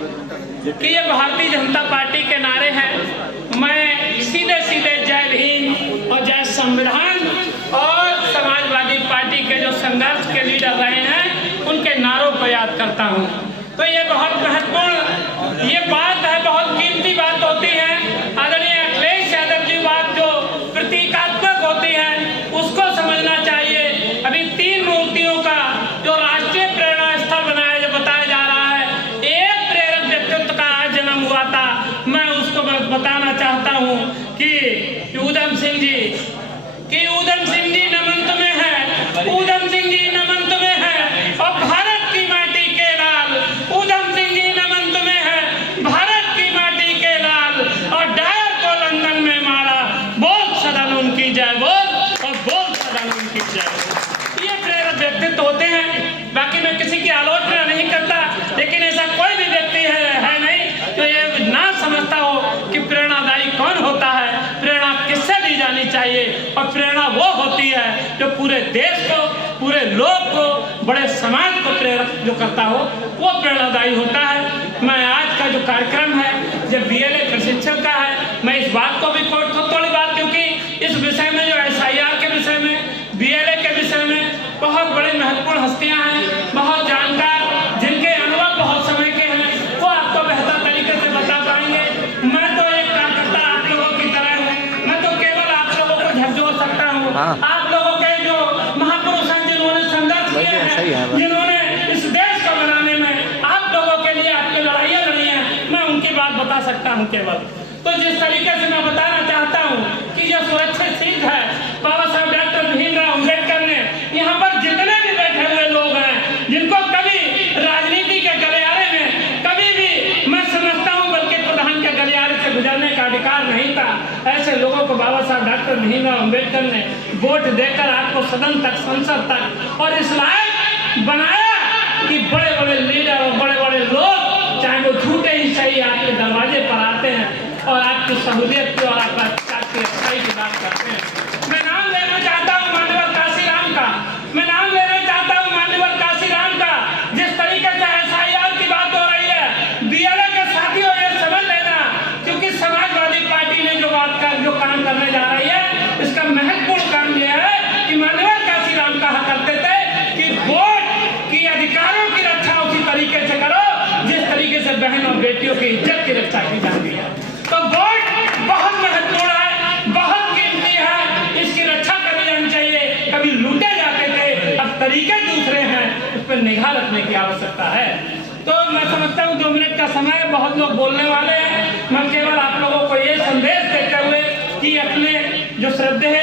कि ये भारतीय जनता पार्टी के नारे हैं। मैं सीधे सीधे जय भीम और जय संविधान और समाजवादी पार्टी के जो संघर्ष के लीडर रहे हैं उनके नारों को याद करता हूँ। तो ये बहुत महत्वपूर्ण ये बात है, बहुत कीमती बात होती है। आदरणीय अखिलेश यादव जी बात जो प्रतीकात्मक होती है उसको समझना चाहिए। अभी 3 मूर्तियों का जो राष्ट्रीय प्रेरणा स्थल बताया जा रहा है, एक प्रेरक व्यक्तित्व का आज जन्म हुआ था। मैं उसको बताना चाहता हूँ कि ऊधम सिंह जी नमन तुम्हें है, ऊधम सिंह जी नमन तुम्हें है और भारत की माटी के लाल। ऊधम सिंह जी नमन तुम्हें है, भारत की माटी के लाल और डायर को लंदन में मारा। बोल सदानंद की जय, बोल और बोल सदानंद की जय। ये प्रेरक व्यक्तित्व होते हैं। बाकी मैं किसी की आलोचना नहीं करता, लेकिन ऐसा कोई भी व्यक्ति है नहीं जो ये ना समझता हो कि प्रेरणादायी कौन होता है, प्रेरणा किससे दी जानी चाहिए। और प्रेरणा वो होती है जो पूरे देश को, पूरे लोग को, बड़े समाज को प्रेरक जो करता हो वो प्रेरणादायी होता है। मैं आज का जो कार्यक्रम है जब BLA प्रशिक्षण का है, मैं इस बात को भी थोड़ी बात, क्योंकि इस विषय में जो SIR के विषय में, BLA के विषय में बहुत बड़ी महत्वपूर्ण हस्तियां हैं, बहुत जानकार, जिनके अनुभव बहुत समय के हैं, वो आपको बेहतर तरीके से बता पाएंगे। मैं तो एक कार्यकर्ता आप लोगों की तरह हूँ, मैं तो केवल आप लोगों को झकझोर सकता हूँ। आप लोगों के जो महापुरुष हैं जिन्होंने संघर्ष किया है, जिन्होंने इस देश को बनाने में आप लोगों के लिए आपकी लड़ाइयाँ लड़ी हैं, मैं उनकी बात बता सकता हूँ केवल। तो जिस तरीके से मैं बताना चाहता हूँ कि जो सुरक्षित सीट है बाबा साहब डॉक्टर भीमराव अम्बेडकर ने, यहाँ पर जितने भी बैठे हुए लोग हैं जिनको कभी राजनीति के गलियारे में कभी भी मैं समझता हूँ बल्कि प्रधान के गलियारे से गुजरने का अधिकार नहीं था, ऐसे लोगों को बाबा साहब डॉक्टर भीमराव अम्बेडकर ने वोट देकर आपको सदन तक, संसद तक और इस लायक बनाया कि बड़े बड़े लीडर और बड़े बड़े लोग, चाहे वो झूठे ही सही, आपके दरवाजे पर आते हैं और आपकी सहूलियत की और आपकी अच्छाई की बात करते हैं। मैं नाम लेना चाहता हूँ मान्यवर काशीराम का, मैं नाम लेना चाहता हूँ मान्यवर काशीराम का। जिस तरीके से SIR की बात हो रही है, BLA के साथियों ये समझ लेना, क्योंकि समाजवादी पार्टी ने जो काम करने जा रही है, इसका महत्वपूर्ण काम यह है कि मान्यवर काशीराम कहा करते थे कि वोट की अधिकारों की रक्षा उसी तरीके से करो जिस तरीके से बहन और बेटियों की इज्जत की रक्षा की जाती है। तो वोट बहुत महत्वपूर्ण है, बहुत कीमती है, इसकी रक्षा करनी जानी चाहिए। कभी लूटे जाते थे, अब तरीके दूसरे हैं, उस पर निगाह रखने की आवश्यकता है। तो मैं समझता हूँ 2 मिनट का समय, बहुत लोग बोलने वाले हैं। मैं केवल आप लोगों को ये संदेश देते हुए कि अपने जो श्रद्धेय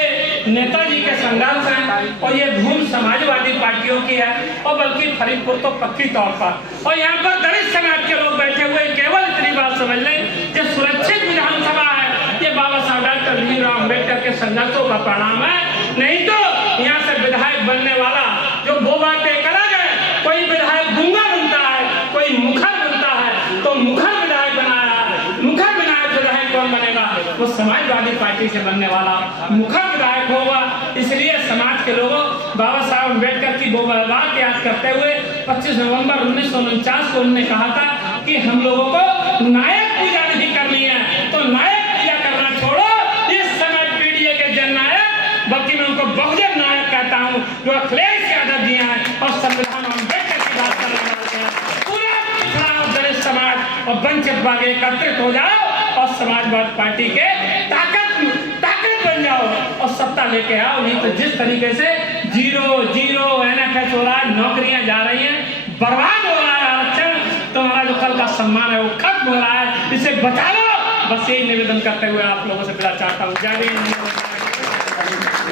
नेताजी के संघर्ष हैं और ये धूम समाजवादी पार्टियों की है, और बल्कि फरीदपुर तो पक्की तौर पर, और यहाँ पर दलित समाज के लोग बैठे हुए, केवल इतनी बात समझ लें, जो सुरक्षित विधानसभा है ये बाबा साहब डॉक्टर भीमराव अम्बेडकर के संघर्षों का परिणाम है। नहीं तो यहाँ से विधायक बनने वाला जो वो बात एक अलग है, कोई विधायक गूंगा बनता है, कोई मुखर बनता है, तो मुखर विधायक बनाया, मुखर विधायक कौन बनेगा? वो समाजवादी पार्टी से बनने वाला मुखर विधायक होगा। इसलिए समाज के लोगों बाबा साहब अम्बेडकर की वो बात याद करते हुए 25 नवंबर 1949 को उन्होंने कहा था कि हम लोगों को नायक पूजा नहीं करनी है, तो नायक पूजा करना छोड़ो, इस समय PDA के जननायक, बल्कि मैं उनको बहुजन नायक कहता हूँ, जो अखिलेश यादव जी हैं और संविधान अम्बेडकर की बात करने वाले हैं। पूरा दलित समाज और वंचित वर्ग एकत्रित हो जाओ और समाजवादी पार्टी के ताकत बन जाओ और सत्ता लेके आओ। नहीं तो जिस तरीके से 0-0 NFS हो रहा है, नौकरियां जा रही हैं, बर्बाद हो रहा है आरक्षण, तुम्हारा जो कल का सम्मान है वो खत्म हो रहा है, इसे बचा लो। बस यही निवेदन करते हुए आप लोगों से विदा चाहता हूँ। जय हिंद।